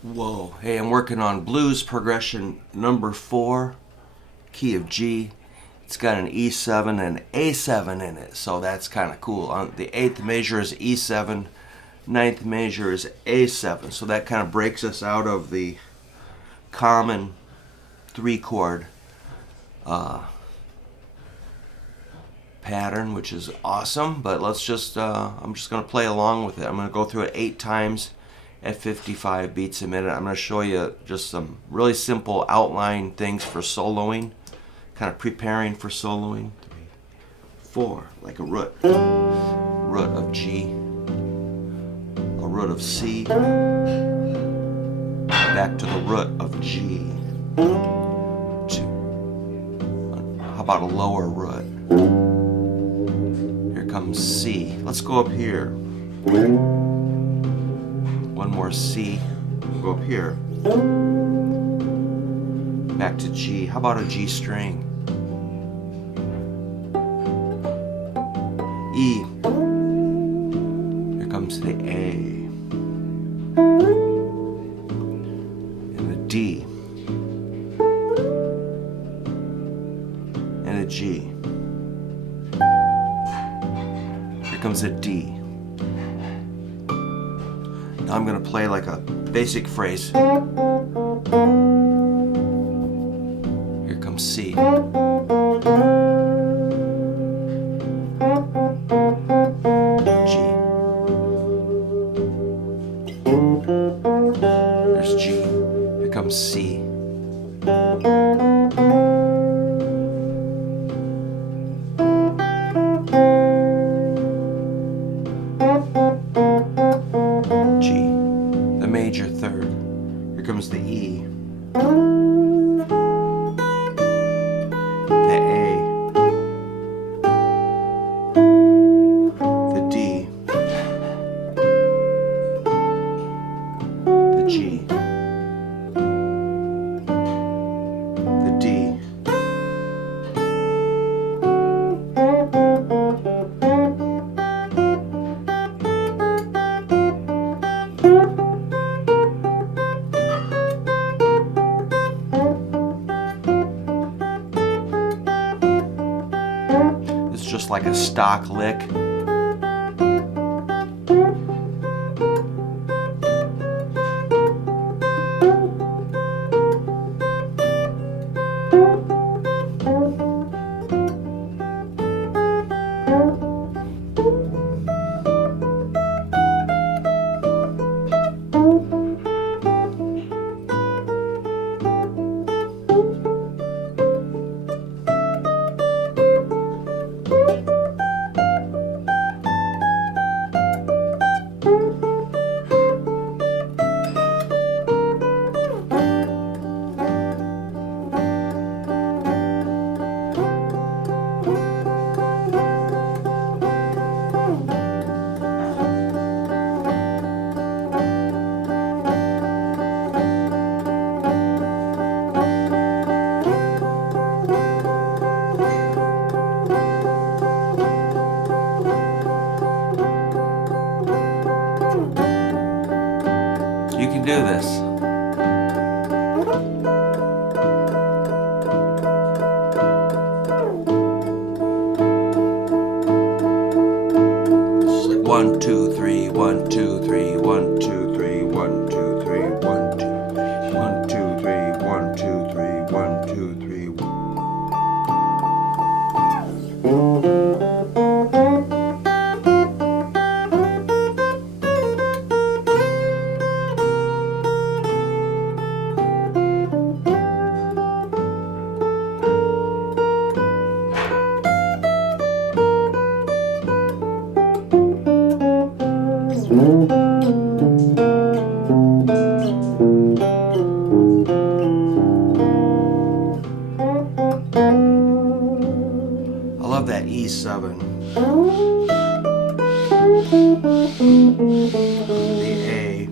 Whoa, hey, I'm working on blues progression number 4, key of G. It's got an E7 and A7 in it, so that's kind of cool. The 8th measure is E7, ninth measure is A7, so that kind of breaks us out of the common 3-chord pattern, which is awesome. But let's just, I'm just going to play along with it. I'm going to go through it 8 times at 55 beats a minute. I'm going to show you just some really simple outline things for soloing, kind of preparing for soloing. 3, 4, like a root of G, a root of C, back to the root of G. How about a lower root? Here comes C. Let's go up here. One more C. We'll go up here. Back to G. How about a G string? E. Here comes the A. And the D. And a G. Here comes a D. Now I'm going to play like a basic phrase. Here comes C. G. There's G. Here comes C. Major third. Here comes the E. The A. The D. The G. The D. Just like a stock lick. You can do this. It's like 1, 2, 3, 1, 2, 3, 1, 2, 3, 1, 2, 3, 1, 2, 1, 2, 3, 1, 2, 3, 1, 2, 3, 1. I love that E7. The A.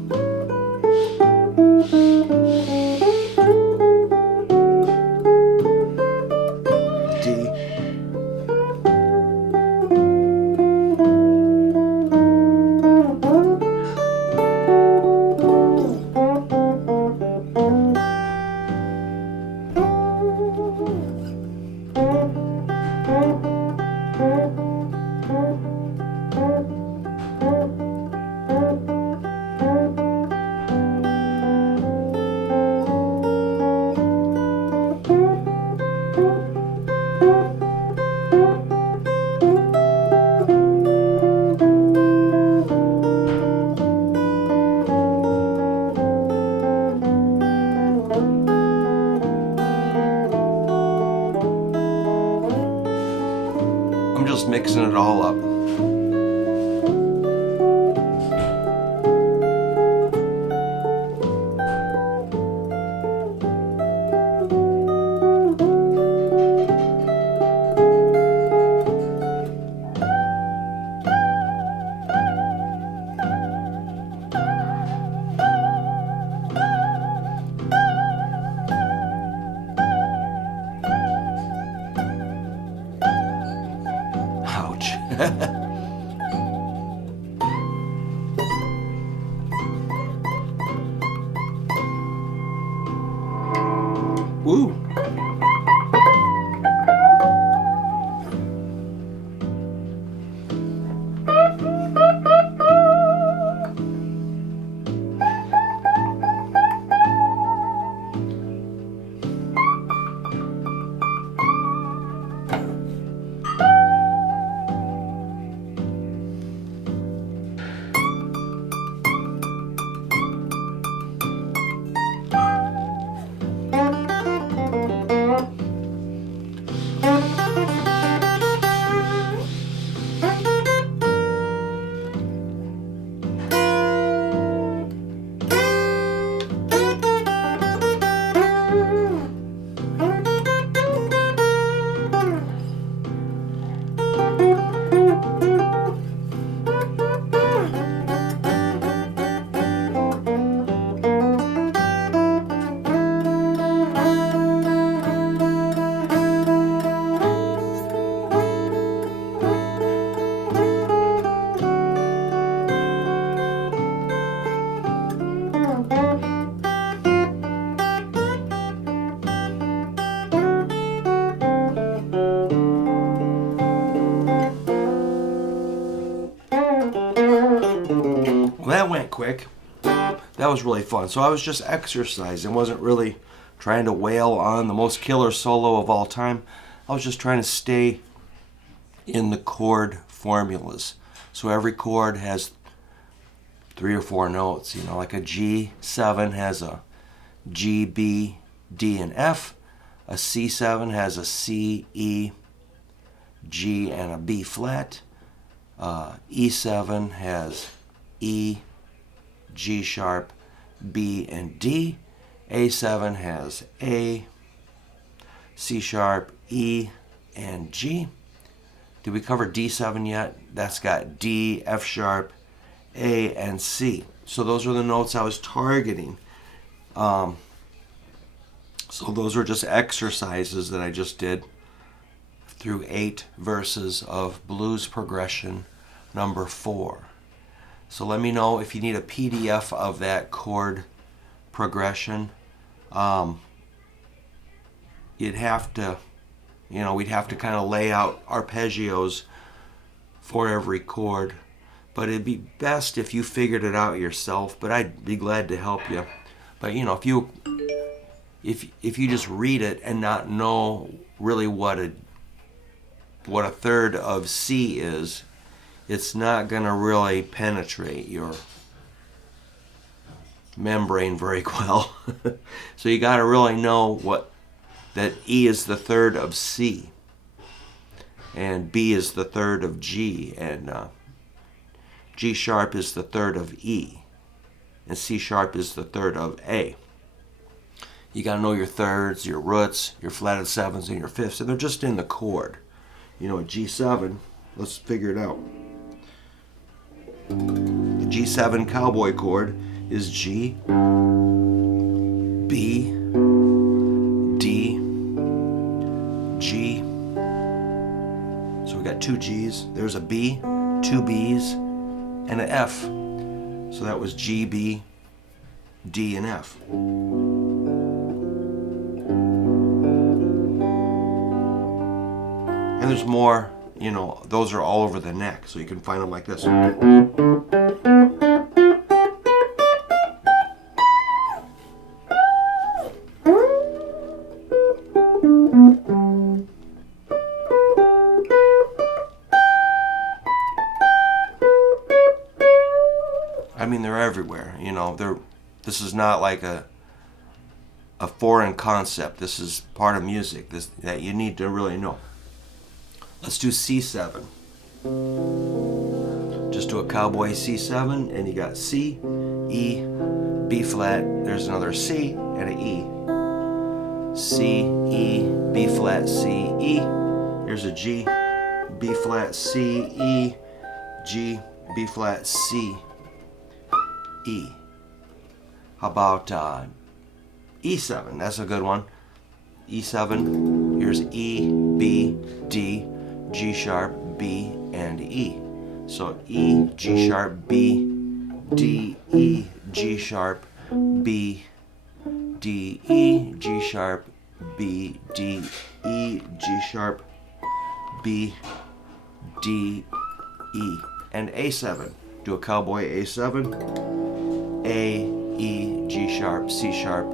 D. mixing it all up. Ouch. Woo. Well, that went quick. That was really fun. So I was just exercising. Wasn't really trying to wail on the most killer solo of all time. I was just trying to stay in the chord formulas. So every chord has 3 or 4 notes. You know, like a G7 has a G, B, D, and F. A C7 has a C, E, G, and a B flat. E7 has E, G sharp, B, and D. A7 has A, C sharp, E, and G. Did we cover D7 yet? That's got D, F sharp, A, and C. So those are the notes I was targeting. So those were just exercises that I just did through 8 verses of blues progression number 4. So let me know if you need a PDF of that chord progression. You'd have to, we'd have to kind of lay out arpeggios for every chord. But it'd be best if you figured it out yourself, but I'd be glad to help you. But if you just read it and not know really what a third of C is, it's not going to really penetrate your membrane very well. So you got to really know that E is the third of C, and B is the third of G, and G sharp is the third of E, and C sharp is the third of A. You got to know your thirds, your roots, your flatted sevens, and your fifths, and they're just in the chord. A G7, let's figure it out. The G7 cowboy chord is G, B, D, G. So we got 2 G's. There's a B, 2 B's, and an F. So that was G, B, D, and F. And there's more, those are all over the neck, so you can find them like this. They're everywhere, this is not like a foreign concept. This is part of music that you need to really know. Let's do C7. Just do a cowboy C7, and you got C, E, B flat. There's another C and an E. C, E, B flat, C, E. Here's a G, B flat, C, E, G, B flat, C, E. How about E7? That's a good one. E7. Here's E, B, D, G sharp, B, and E. So E, G sharp, B, D, E, G sharp, B, D, E, G sharp, B, D, E, G sharp, B, D, E. And A7. Do a cowboy A7. A, E, G sharp, C sharp,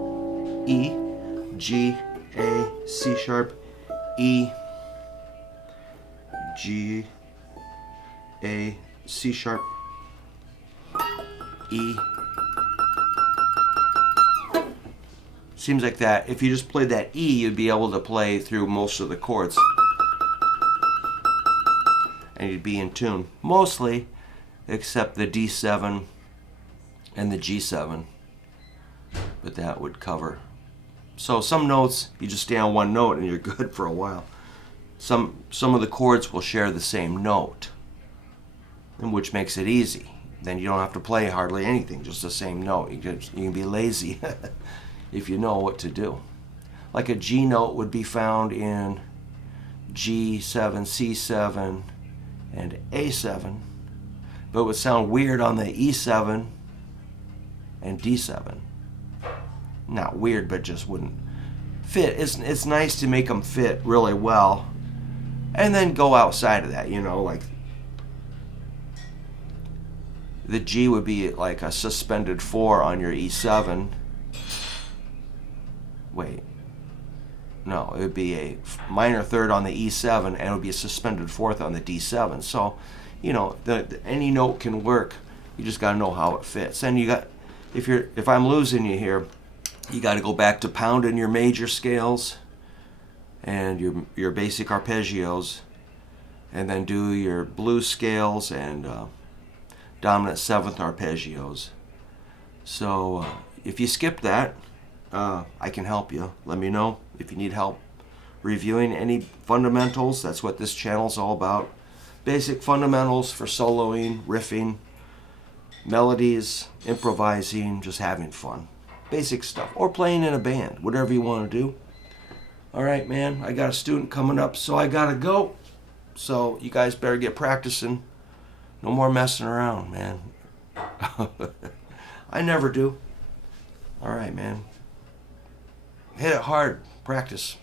E, G, A, C sharp, E, G, A, C sharp, E. Seems like that. If you just played that E, you'd be able to play through most of the chords. And you'd be in tune. Mostly, except the D7 and the G7. But that would cover. So some notes, you just stay on one note and you're good for a while. Some of the chords will share the same note, which makes it easy. Then you don't have to play hardly anything, just the same note. You can be lazy if you know what to do. Like a G note would be found in G7, C7, and A7, but it would sound weird on the E7 and D7. Not weird, but just wouldn't fit. It's nice to make them fit really well, and then go outside of that, like the G would be like a suspended 4 on your E7. Wait, no, it would be a minor third on the E7, and it would be a suspended 4th on the D7. So, any note can work. You just got to know how it fits. And if I'm losing you here, you got to go back to pounding your major scales and your basic arpeggios, and then do your blues scales and dominant 7th arpeggios. So if you skip that, I can help you. Let me know if you need help reviewing any fundamentals. That's what this channel's all about. Basic fundamentals for soloing, riffing, melodies, improvising, just having fun. Basic stuff. Or playing in a band, whatever you want to do. All right, man, I got a student coming up, so I got to go. So you guys better get practicing. No more messing around, man. I never do. All right, man. Hit it hard. Practice.